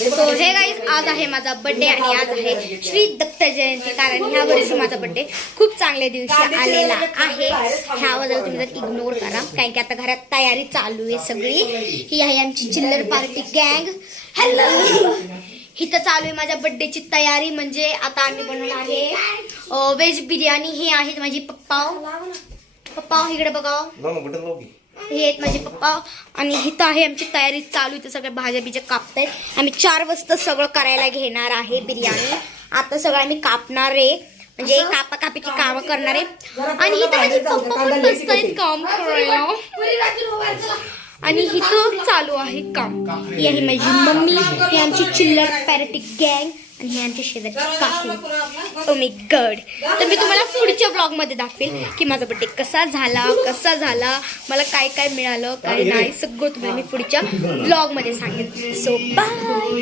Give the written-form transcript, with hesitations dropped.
So हे guys, आज आहे माझा बर्थडे आणि आज आहे श्री दत्त जयंती. कारण ह्या वर्षी माझा बर्थडे खूप चांगल्या दिवशी आलेला आहे. ह्याबद्दल तुम्ही जर इग्नोर करा, कारण की आता घरात तयारी चालू आहे सगळी. ही आहे आमची चिल्लर पार्टी गँग. हॅलो, इथं चालू आहे माझ्या बर्थडेची तयारी. म्हणजे आता आम्ही बनवणार आहे व्हेज बिर्याणी. हे आहेत माझी पप्पा इकडे बघा, हे आहेत माझे पप्पा. आणि इथं आहे आमची तयारी चालू. इथं सगळ्या भाज्या बिज्या कापतायत. आम्ही 4 वाजता सगळं करायला घेणार आहे बिर्याणी. आता सगळं आम्ही कापणार आहे, म्हणजे कापाकापीची कामं करणार आहे. आणि इथं माझे पप्पा पण बसतायत काम करायला. आणि इथं चालू आहे काम. ही आहे माझी मम्मी, ही आमची चिल्लर पॅरेटी गँग आणि हे आमच्या शेजारची काकू. Oh my God. तर मी तुम्हाला पुढच्या ब्लॉग मध्ये दाखवेल की माझा बर्थडे कसा झाला, मला काय काय मिळालं काय नाही, सगळं तुम्हाला मी पुढच्या ब्लॉग मध्ये सांगेल. So bye.